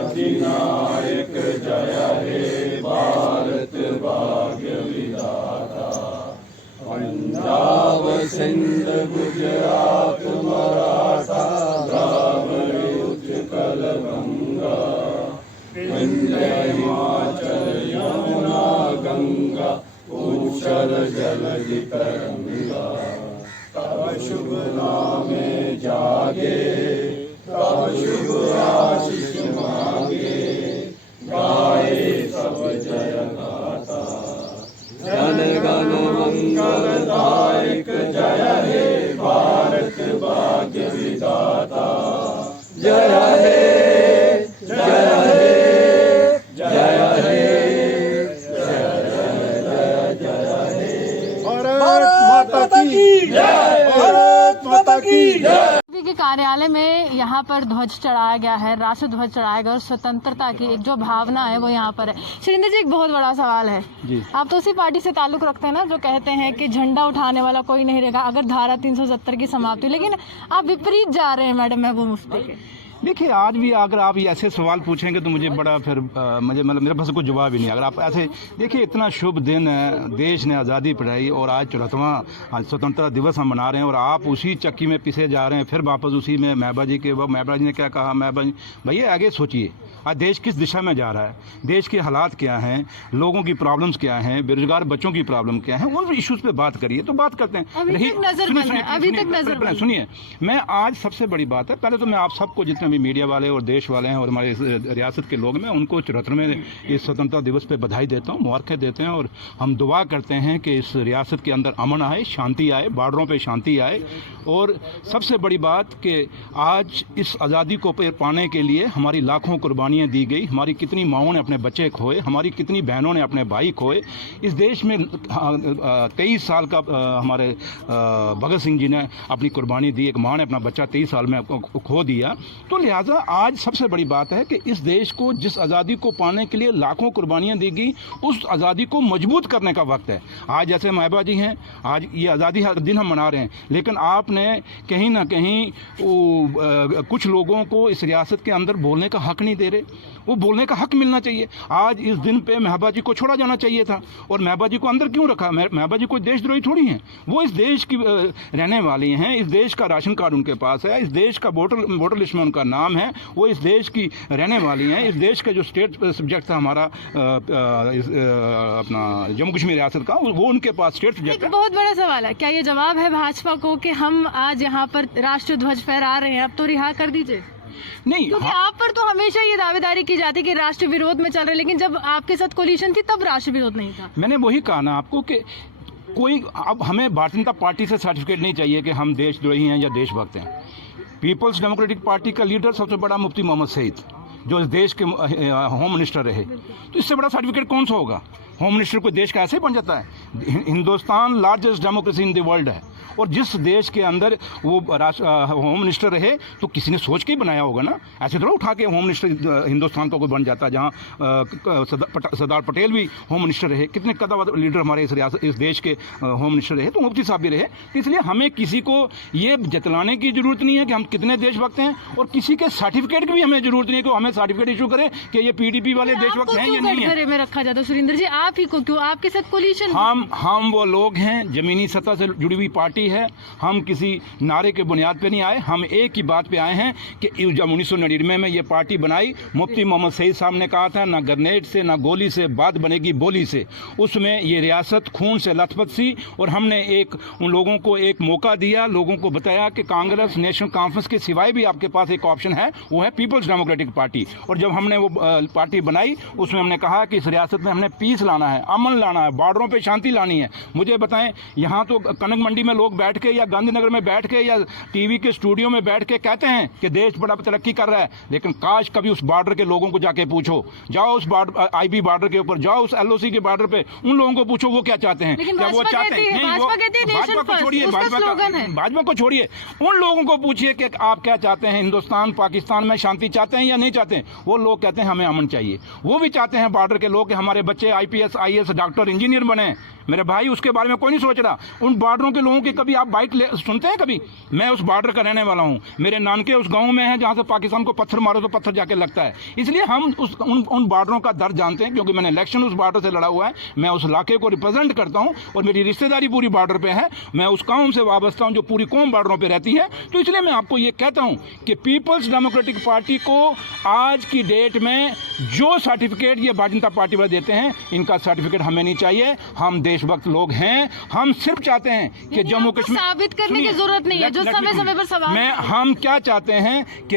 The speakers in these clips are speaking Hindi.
अधिनायक जय हे भारत भाग्य विधाता, पंजाब सिंध गुजरात मराठा द्राविड़ उत्कल गंगा, विंध्य हिमाचल यमुना गंगा, उच्छल जलधि तरंगा। तब शुभ नामे जागे, तब शुभ आशीष मांगे, गाए सब जय गाथा। जन गण मंगलदायक जय हे भारत भाग्य विधाता, जय हे जय हे जय हे जय जय हे। भारत माता की जय, भारत माता की जय। के कार्यालय में यहाँ पर ध्वज चढ़ाया गया है, राष्ट्र ध्वज चढ़ाया गया और स्वतंत्रता की एक जो भावना है वो यहाँ पर है। सुरेंद्र जी, एक बहुत बड़ा सवाल है जी। आप तो उसी पार्टी से ताल्लुक रखते हैं ना जो कहते हैं कि झंडा उठाने वाला कोई नहीं रहेगा अगर धारा 370 की समाप्ति, लेकिन आप विपरीत जा रहे हैं मैडम महबूब मुफ्ती के। देखिए, आज भी अगर आप ऐसे सवाल पूछेंगे तो मुझे बड़ा फिर मुझे मतलब मेरे पास कोई जवाब ही नहीं। अगर आप ऐसे देखिए, इतना शुभ दिन है, देश ने आज़ादी पाई और आज 74वां स्वतंत्रता दिवस हम मना रहे हैं और आप उसी चक्की में पिसे जा रहे हैं, फिर वापस उसी में। महबा जी के महबा जी ने क्या कहा, महबा जी भैया आगे सोचिए, आज देश किस दिशा में जा रहा है, देश के हालात क्या हैं, लोगों की प्रॉब्लम्स क्या हैं, बेरोजगार बच्चों की प्रॉब्लम क्या है, उन इश्यूज़ पे बात करिए। तो बात करते हैं। सुनिए, मैं आज सबसे बड़ी बात है, पहले तो मैं आप सबको जितने भी मीडिया वाले और देश वाले हैं और हमारे रियासत के लोग, मैं उनको 74वें इस स्वतंत्रता दिवस पे बधाई देता हूँ, मुबारकें देते हैं और हम दुआ करते हैं कि इस रियासत के अंदर अमन आए, शांति आए, बॉर्डरों पे शांति आए। और सबसे बड़ी बात कि आज इस आज़ादी को पाने के लिए हमारी लाखों कुर्बानियाँ दी गई, हमारी कितनी माओं ने अपने बच्चे खोए, हमारी कितनी बहनों ने अपने भाई खोए। इस देश में 23 साल का हमारे भगत सिंह जी ने अपनी कुर्बानी दी, एक माँ ने अपना बच्चा 23 साल में खो दिया। तो लिहाजा आज सबसे बड़ी बात है कि इस देश को जिस आज़ादी को पाने के लिए लाखों कुर्बानियाँ दी गई, उस आज़ादी को मजबूत करने का वक्त है। आज जैसे महबा जी हैं, आज ये आज़ादी हर दिन हम मना रहे हैं, लेकिन आपने कहीं ना कहीं कुछ लोगों को इस रियासत के अंदर बोलने का हक नहीं दे रहे। वो बोलने का हक मिलना चाहिए। आज इस दिन पे महबा जी को छोड़ा जाना चाहिए था और महबा जी को अंदर क्यों रखा? महबा जी कोई देशद्रोही थोड़ी हैं, वो इस देश की रहने वाली हैं, इस देश का राशन कार्ड उनके पास है, इस देश का वोटर लिस्ट में उनका नाम है, वो इस देश की रहने वाली हैं। इस देश का जो स्टेट सब्जेक्ट था हमारा अपना जम्मू कश्मीर रियासत का, वो उनके पास स्टेट सब्जेक्ट है। बहुत बड़ा सवाल है, क्या ये जवाब है भाजपा को कि हम आज यहाँ पर राष्ट्र ध्वज फहरा रहे हैं, अब तो रिहा कर दीजिए? नहीं, क्योंकि आप पर तो हमेशा ये दावेदारी की जाती कि राष्ट्र विरोध में चल रहे, लेकिन जब आपके साथ कोलिशन थी तब राष्ट्र विरोध नहीं था। मैंने वही कहा ना आपको कि कोई, अब हमें भारतीय जनता पार्टी से सर्टिफिकेट नहीं चाहिए कि हम देशद्रोही हैं या देशभक्त हैं। पीपल्स डेमोक्रेटिक पार्टी का लीडर सबसे बड़ा मुफ्ती मोहम्मद सईद, जो इस देश के होम मिनिस्टर रहे, तो इससे बड़ा सर्टिफिकेट कौन सा होगा? होम मिनिस्टर कोई देश का ऐसे बन जाता है? Hindustan largest democracy in the world है और जिस देश के अंदर वो होम मिनिस्टर रहे तो किसी ने सोच के ही बनाया होगा ना। ऐसे थोड़ा उठा के होम मिनिस्टर हिंदुस्तान का कोई बन जाता है, जहाँ सरदार पटेल भी होम मिनिस्टर रहे, कितने कदावर लीडर हमारे इस देश के होम मिनिस्टर रहे, तो मुफ्ती साहब भी रहे। तो इसलिए हमें किसी को ये जतलाने की जरूरत नहीं है कि हम कितने देशभक्त हैं और किसी के सर्टिफिकेट की भी हमें जरूरत नहीं है कि हमें सर्टिफिकेट इशू करे कि ये पीडीपी वाले देशभक्त हैं या नहीं है। में रखा जाता सुरेंद्र जी, आप ही को क्यों? आपके साथ कोलिशन? हम वो लोग हैं, जमीनी सतह से जुड़ी हुई पार्टी है। हम किसी नारे के बुनियाद पे नहीं आए, हम एक ही बात पे आए हैं कि जब 1999 में ये पार्टी बनाई, मुफ्ती मोहम्मद सईद साहब ने कहा था ना ग्रेनेड से ना गोली से बात बनेगी बोली से। उसमें ये रियासत खून से लथपथ सी और हमने उन लोगों को एक मौका दिया, लोगों को बताया कि कांग्रेस नेशनल कॉन्फ्रेंस के सिवाय भी आपके पास एक ऑप्शन है, वो है पीपल्स डेमोक्रेटिक पार्टी। और जब हमने वो पार्टी बनाई उसमें हमने कहा कि इस रियासत में हमने पीस लाना है, अमन लाना है, बॉर्डरों पे शांति लानी है। मुझे बताएं, यहाँ तो कनक मंडी में लोग बैठ के या गांधीनगर में बैठ के या टीवी के स्टूडियो में बैठ के कहते हैं कि देश बड़ा तरक्की कर रहा है, लेकिन काश कभी उस बॉर्डर के लोगों को जाके पूछो, जाओ उस आईबी बॉर्डर के ऊपर जाओ, उस एलओसी के बॉर्डर पे उन लोगों को पूछो वो क्या चाहते हैं। क्या वो चाहते हैं? भाजपा को छोड़िए, भाजपा को छोड़िए, उन लोगों को पूछिए कि आप क्या चाहते हैं, हिंदुस्तान पाकिस्तान में शांति चाहते हैं या नहीं चाहते हैं। वो लोग कहते हैं हमें अमन चाहिए। वो भी चाहते हैं बॉर्डर के लोग कि हमारे बच्चे IPS IAS डॉक्टर इंजीनियर बने, मेरे भाई, उसके बारे में कोई नहीं सोच रहा। उन बॉर्डरों के लोगों की कभी आप बाइट सुनते हैं? कभी? मैं उस बॉर्डर का रहने वाला हूँ, मेरे नानके उस गांव में है जहाँ से पाकिस्तान को पत्थर मारो तो पत्थर जाके लगता है। इसलिए हम उन बॉर्डरों का दर्द जानते हैं, क्योंकि मैंने इलेक्शन उस बॉर्डर से लड़ा हुआ है। मैं उस इलाके को रिप्रेजेंट करता हूँ और मेरी रिश्तेदारी पूरी बॉर्डर पे है। मैं उस कौम से वाबस्ता हूँ जो पूरी कौम बॉर्डरों पे रहती है। तो इसलिए मैं आपको ये कहता हूँ कि पीपल्स डेमोक्रेटिक पार्टी को आज की डेट में जो सर्टिफिकेट ये भारतीय जनता पार्टी वाले देते हैं, इनका सर्टिफिकेट हमें नहीं चाहिए। हम देशभक्त लोग हैं। हम सिर्फ चाहते हैं कि जम्मू कश्मीर साबित करने की जरूरत नहीं है, जो समय समय पर सवाल हम क्या चाहते हैं कि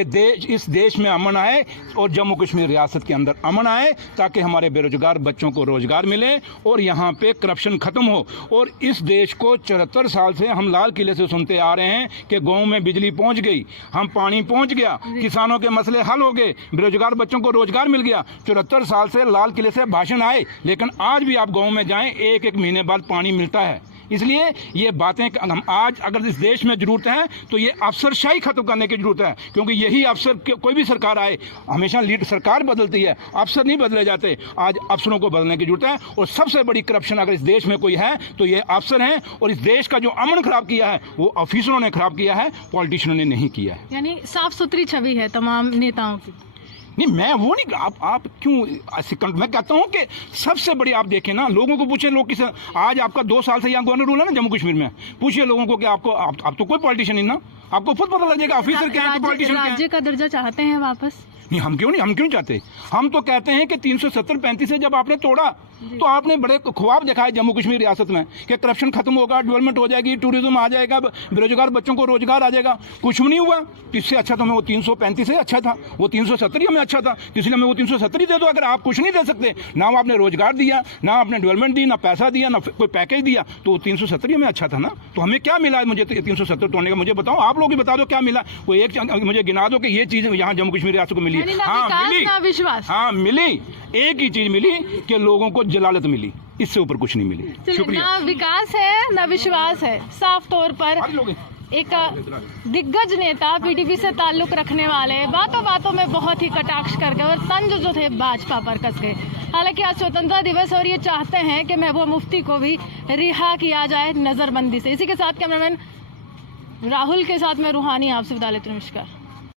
इस देश में अमन आए और जम्मू कश्मीर रियासत के अंदर अमन आए, ताकि हमारे बेरोजगार बच्चों को रोजगार मिले और यहाँ पे करप्शन खत्म हो। और इस देश को 74 साल से हम लाल किले से सुनते आ रहे हैं कि गांव में बिजली पहुंच गई, हम पानी पहुंच गया, किसानों के मसले हल हो गए, बेरोजगार बच्चों को रोजगार मिल गया। 74 साल से लाल किले से भाषण आए, लेकिन आज भी आप गांव में जाएं, एक एक महीने बाद पानी मिलता है। इसलिए ये बातें हम आज अगर इस देश में जरूरत है तो ये अफसरशाही खत्म करने की जरूरत है, क्योंकि यही अफसर, कोई भी सरकार आए, हमेशा लीड सरकार बदलती है, अफसर नहीं बदले जाते। आज अफसरों को बदलने की जरूरत है। और सबसे बड़ी करप्शन अगर इस देश में कोई है तो ये अफसर हैं। और इस देश का जो अमन खराब किया है वो ऑफिसरों ने खराब किया है, पॉलिटिशियनों ने नहीं किया है। यानी साफ सुथरी छवि है तमाम नेताओं की। नहीं, मैं वो नहीं, आप क्यों? मैं कहता हूँ कि सबसे बड़ी, आप देखें ना, लोगों को पूछे, लोग किसे, आज आपका 2 साल से यहाँ गवर्नर रूल है ना जम्मू कश्मीर में, पूछिए लोगों को कि आप तो कोई पॉलिटिशियन नहीं ना, आपको खुद पता लग जाएगा ऑफिसर क्या है, पॉलिटिशियन क्या है। राज्य का दर्जा चाहते हैं वापस? नहीं, हम क्यों चाहते? हम तो कहते हैं कि 370-35 से जब आपने तोड़ा तो आपने बड़े ख्वाब दिखाए जम्मू कश्मीर रियासत में कि करप्शन खत्म होगा, डेवलपमेंट हो जाएगी, टूरिज्म आ जाएगा, बेरोजगार बच्चों को रोजगार आ जाएगा। कुछ भी नहीं हुआ। इससे अच्छा तो हमें वो 335 से अच्छा था, वो 370 ही हमें अच्छा था, इसलिए हमें वो 370 ही दे दो। अगर आप कुछ नहीं दे सकते, ना आपने रोजगार दिया, ना आपने डेवलपमेंट दी, ना पैसा दिया, ना कोई पैकेज दिया, तो 370 ही हमें अच्छा था ना। तो हमें क्या मिला मुझे 370 तोड़ने का? मुझे बताओ, आप लोग भी बता दो क्या मिला। कोई एक मुझे गिना दो कि ये चीज यहाँ जम्मू कश्मीर रियासत को मिली है। हाँ मिली, एक ही चीज मिली कि लोगों को जलालत मिली, इससे ऊपर कुछ नहीं मिली। शुक्रिया। ना विकास है ना विश्वास है। साफ तौर पर एक दिग्गज नेता, पीडीपी से ताल्लुक रखने वाले, बातों बातों में बहुत ही कटाक्ष कर गए और तंज जो थे भाजपा पर कस गए। हालांकि आज स्वतंत्रता दिवस और ये चाहते हैं कि महबूबा मुफ्ती को भी रिहा किया जाए नजरबंदी से। इसी के साथ कैमरामैन राहुल के साथ मैं रूहानी आपसे विदा लेती हूं। नमस्कार।